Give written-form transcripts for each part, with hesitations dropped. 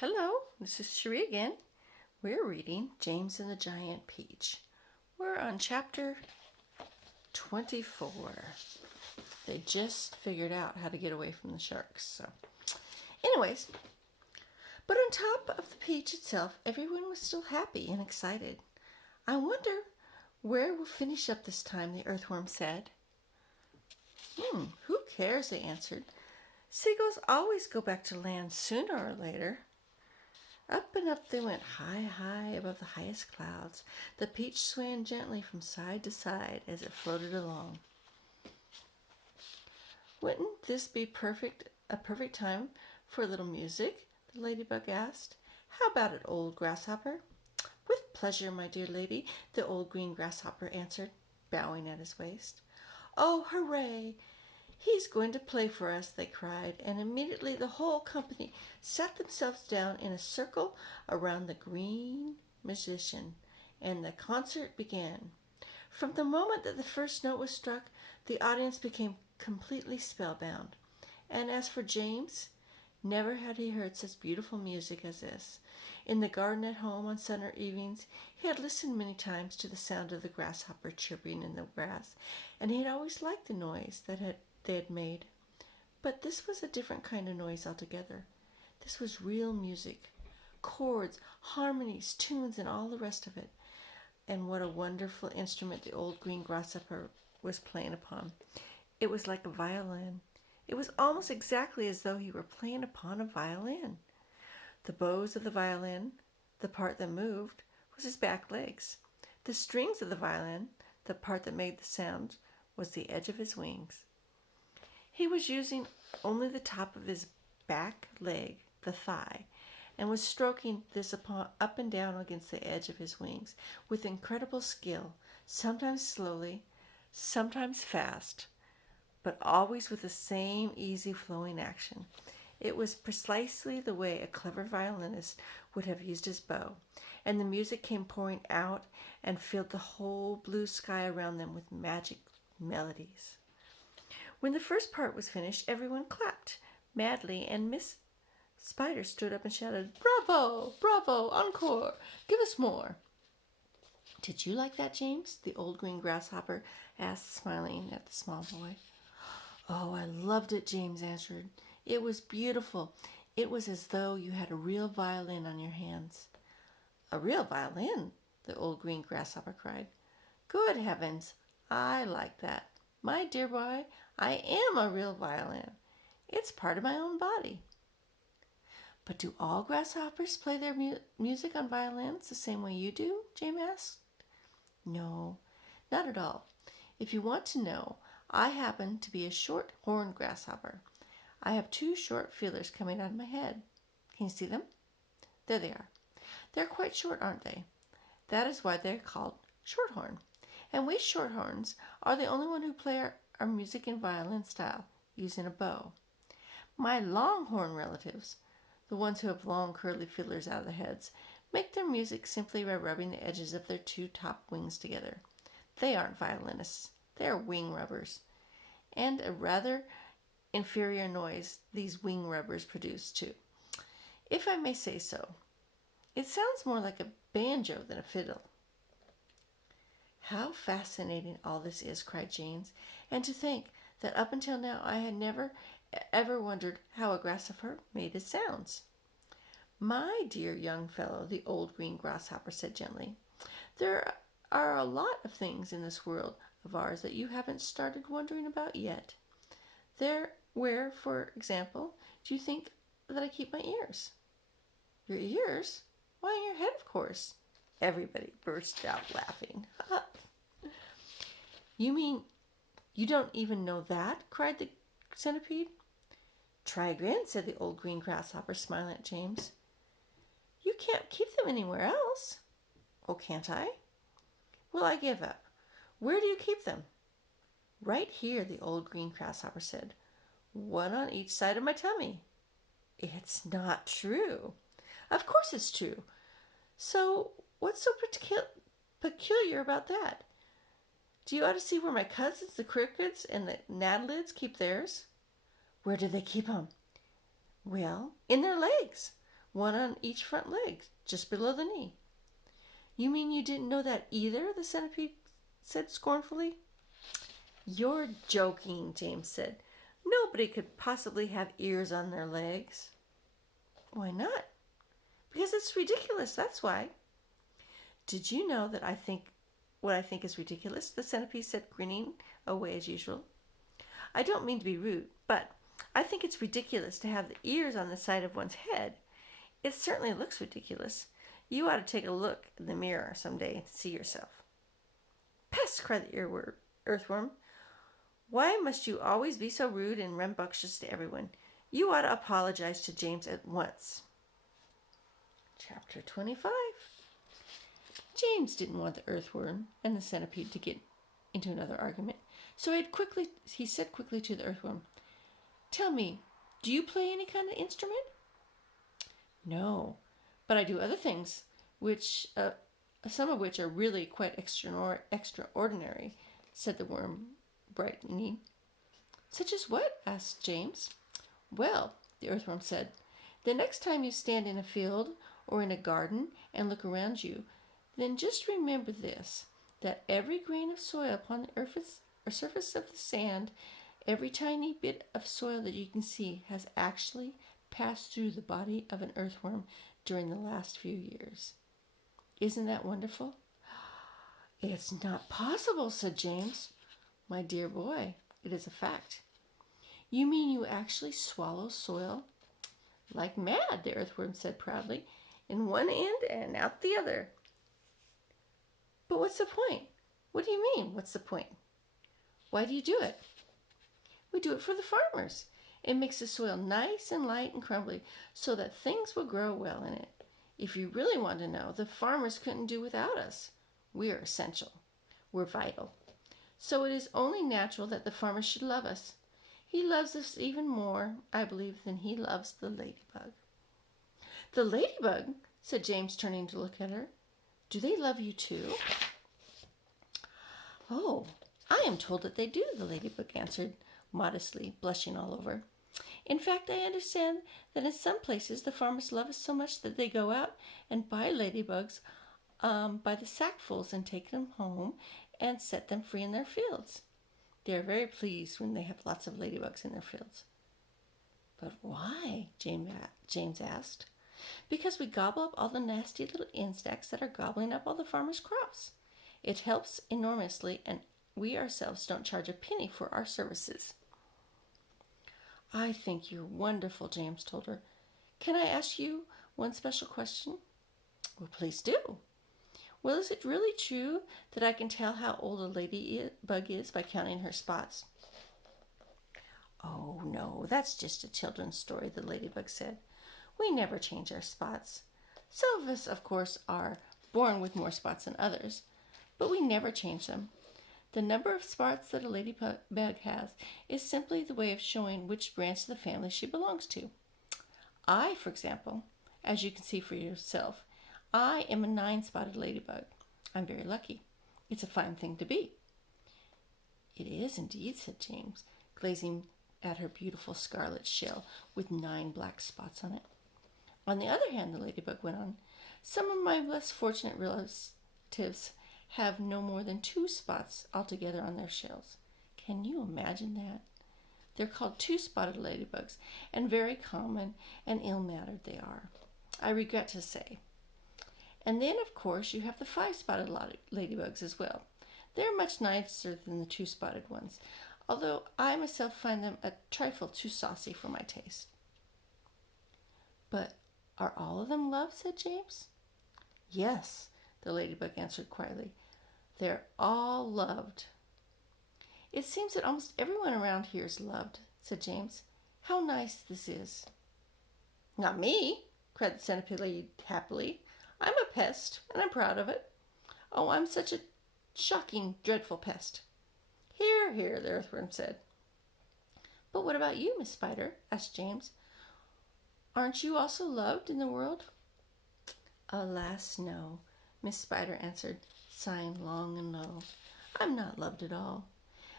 Hello, this is Cherie again. We're reading James and the Giant Peach. We're on chapter 24. They just figured out how to get away from the sharks. Anyways, but on top of the peach itself, everyone was still happy and excited. I wonder where we'll finish up this time, the earthworm said. Who cares, they answered. Seagulls always go back to land sooner or later. Up and up they went, high, high above the highest clouds. The peach swam gently from side to side as it floated along. Wouldn't this be a perfect time for a little music? The ladybug asked. How about it, old grasshopper? With pleasure, my dear lady, the old green grasshopper answered, bowing at his waist. Oh, hooray! He's going to play for us, they cried, and immediately the whole company sat themselves down in a circle around the green musician, and the concert began. From the moment that the first note was struck, the audience became completely spellbound. And as for James, never had he heard such beautiful music as this. In the garden at home on summer evenings, he had listened many times to the sound of the grasshopper chirping in the grass, and he had always liked the noise they had made. But this was a different kind of noise altogether. This was real music. Chords, harmonies, tunes, and all the rest of it. And what a wonderful instrument the old green grasshopper was playing upon. It was like a violin. It was almost exactly as though he were playing upon a violin. The bows of the violin, the part that moved, was his back legs. The strings of the violin, the part that made the sound, was the edge of his wings. He was using only the top of his back leg, the thigh, and was stroking this up and down against the edge of his wings with incredible skill, sometimes slowly, sometimes fast, but always with the same easy flowing action. It was precisely the way a clever violinist would have used his bow, and the music came pouring out and filled the whole blue sky around them with magic melodies. When the first part was finished, everyone clapped madly, and Miss Spider stood up and shouted, Bravo! Bravo! Encore! Give us more! Did you like that, James? The old green grasshopper asked, smiling at the small boy. Oh, I loved it, James answered. It was beautiful. It was as though you had a real violin on your hands. A real violin? The old green grasshopper cried. Good heavens! I like that. My dear boy, I am a real violin. It's part of my own body. But do all grasshoppers play their music on violins the same way you do? James asked. No, not at all. If you want to know, I happen to be a short-horned grasshopper. I have two short feelers coming out of my head. Can you see them? There they are. They're quite short, aren't they? That is why they're called shorthorn. And we shorthorns are the only one who play our music in violin style, using a bow. My longhorn relatives, the ones who have long curly feelers out of their heads, make their music simply by rubbing the edges of their two top wings together. They aren't violinists. They are wing rubbers. And a rather inferior noise these wing rubbers produce, too, if I may say so. It sounds more like a banjo than a fiddle. How fascinating all this is, cried James, and to think that up until now I had never ever wondered how a grasshopper made its sounds. My dear young fellow, the old green grasshopper said gently, there are a lot of things in this world of ours that you haven't started wondering about yet. Where, for example, do you think that I keep my ears? Your ears? Why, in your head, of course. Everybody burst out laughing. You mean you don't even know that? Cried the centipede. Try again, said the old green grasshopper, smiling at James. You can't keep them anywhere else. Oh, can't I? Well, I give up. Where do you keep them? Right here, the old green grasshopper said. One on each side of my tummy. It's not true. Of course it's true. So what's so peculiar about that? Do you ought to see where my cousins, the crickets and the gnatlids, keep theirs? Where do they keep them? Well, in their legs. one on each front leg, just below the knee. You mean you didn't know that either? The centipede said scornfully. You're joking, James said. Nobody could possibly have ears on their legs. Why not? Because it's ridiculous, that's why. Did you know that what I think is ridiculous? The centipede said, grinning away as usual. I don't mean to be rude, but I think it's ridiculous to have the ears on the side of one's head. It certainly looks ridiculous. You ought to take a look in the mirror someday and see yourself. Pest, cried the earthworm. Why must you always be so rude and rambunctious to everyone? You ought to apologize to James at once. Chapter 25. James didn't want the earthworm and the centipede to get into another argument, so he said quickly to the earthworm, Tell me, do you play any kind of instrument? No, but I do other things, some of which are really quite extraordinary, said the worm, brightening. Such as what? Asked James. Well, the earthworm said, the next time you stand in a field or in a garden and look around you, then just remember this, that every grain of soil upon the surface of the sand, every tiny bit of soil that you can see, has actually passed through the body of an earthworm during the last few years. Isn't that wonderful? It's not possible, said James. My dear boy, it is a fact. You mean you actually swallow soil? Like mad, the earthworm said proudly, in one end and out the other. But what's the point? What do you mean, what's the point? Why do you do it? We do it for the farmers. It makes the soil nice and light and crumbly so that things will grow well in it. If you really want to know, the farmers couldn't do without us. We are essential. We're vital. So it is only natural that the farmer should love us. He loves us even more, I believe, than he loves the ladybug. The ladybug, said James, turning to look at her. Do they love you too? Oh, I am told that they do, the ladybug answered modestly, blushing all over. In fact, I understand that in some places the farmers love us so much that they go out and buy ladybugs by the sackfuls and take them home and set them free in their fields. They are very pleased when they have lots of ladybugs in their fields. But why? James asked. Because we gobble up all the nasty little insects that are gobbling up all the farmers' crops. It helps enormously, and we ourselves don't charge a penny for our services. I think you're wonderful, James told her. Can I ask you one special question? Well, please do. Well, is it really true that I can tell how old a ladybug is by counting her spots? Oh, no, that's just a children's story, the ladybug said. We never change our spots. Some of us, of course, are born with more spots than others, but we never change them. The number of spots that a ladybug has is simply the way of showing which branch of the family she belongs to. I, for example, as you can see for yourself, I am a 9-spotted ladybug. I'm very lucky. It's a fine thing to be. It is indeed, said James, gazing at her beautiful scarlet shell with 9 black spots on it. On the other hand, the ladybug went on, some of my less fortunate relatives have no more than 2 spots altogether on their shells. Can you imagine that? They're called 2-spotted ladybugs, and very common and ill-mannered they are, I regret to say. And then, of course, you have the 5-spotted ladybugs as well. They're much nicer than the 2-spotted ones, although I myself find them a trifle too saucy for my taste. But are all of them loved? Said James. Yes, the ladybug answered quietly. They're all loved. It seems that almost everyone around here is loved, said James. How nice this is. Not me, cried the centipede happily. I'm a pest, and I'm proud of it. Oh, I'm such a shocking, dreadful pest. Hear, hear, the earthworm said. But what about you, Miss Spider? Asked James. Aren't you also loved in the world? Alas, no, Miss Spider answered, sighing long and low. I'm not loved at all,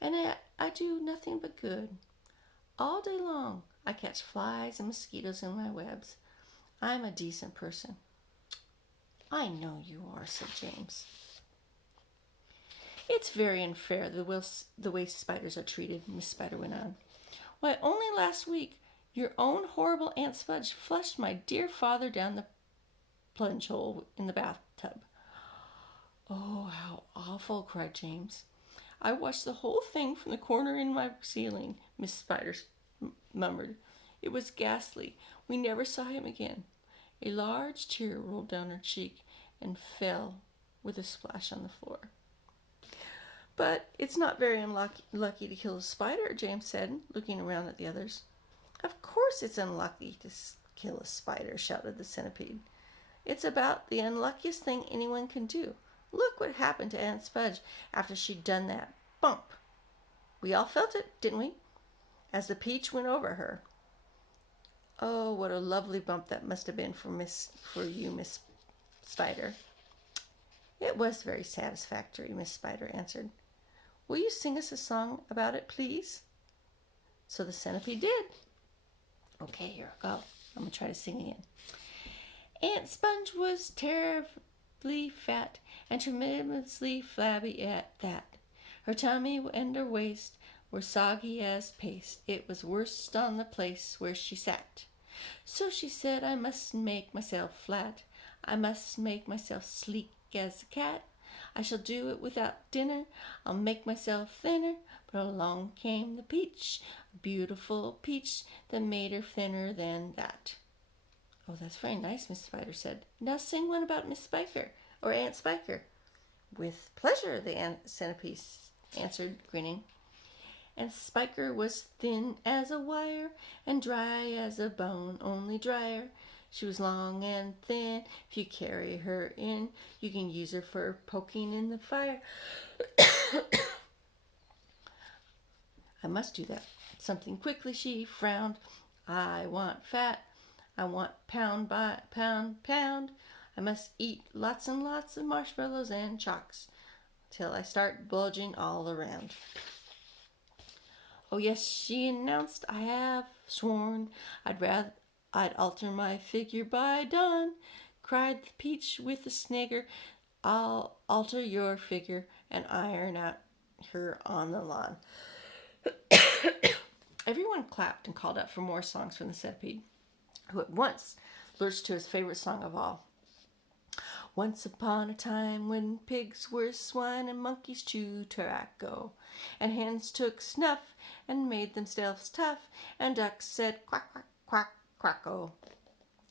and I do nothing but good. All day long I catch flies and mosquitoes in my webs. I'm a decent person." "I know you are," said James. "It's very unfair the way spiders are treated," Miss Spider went on. "Why, only last week your own horrible Aunt Spudge flushed my dear father down the plunge hole in the bathtub." "Oh, how awful!" cried James. "I watched the whole thing from the corner in my ceiling," Miss Spider murmured. "It was ghastly. We never saw him again." A large tear rolled down her cheek and fell with a splash on the floor. "But it's not very unlucky to kill a spider," James said, looking around at the others. "Of course it's unlucky to kill a spider," shouted the centipede. "It's about the unluckiest thing anyone can do. Look what happened to Aunt Spudge after she'd done that bump. We all felt it, didn't we, as the peach went over her?" "Oh, what a lovely bump that must have been for you, Miss Spider." "It was very satisfactory," Miss Spider answered. "Will you sing us a song about it, please?" So the centipede did. Okay, here I go. I'm going to try to sing again. "Aunt Sponge was terribly fat and tremendously flabby at that. Her tummy and her waist were soggy as paste. It was worst on the place where she sat. So she said, 'I must make myself flat. I must make myself sleek as a cat. I shall do it without dinner. I'll make myself thinner.' But along came the peach, a beautiful peach, that made her thinner than that." "Oh, that's very nice," Miss Spider said. "Now sing one about Miss Spiker, or Aunt Spiker." "With pleasure," the centipede answered, grinning. "And Spiker was thin as a wire and dry as a bone, only drier. She was long and thin. If you carry her in, you can use her for poking in the fire." "I must do that. Something quickly," she frowned. "I want fat. I want pound by pound. I must eat lots and lots of marshmallows and chalks till I start bulging all around." "Oh yes," she announced, "I have sworn I'd alter my figure by dawn." Cried the peach with a snigger, "I'll alter your figure and iron out her on the lawn." Everyone clapped and called out for more songs from the centipede, who at once lurched to his favorite song of all. "Once upon a time when pigs were swine and monkeys chewed tobacco, and hens took snuff and made themselves tough, and ducks said quack, quack, quack, quacko,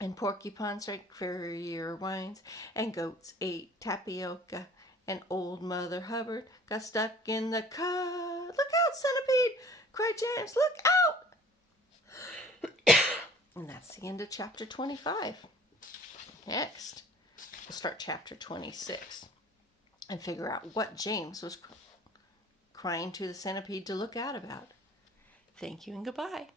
and porcupines drank fairier wines, and goats ate tapioca, and old Mother Hubbard got stuck in the Look out, centipede!" cried James. "Look out!" And that's the end of chapter 25. Next, we'll start chapter 26 and figure out what James was crying to the centipede to look out about. Thank you and goodbye.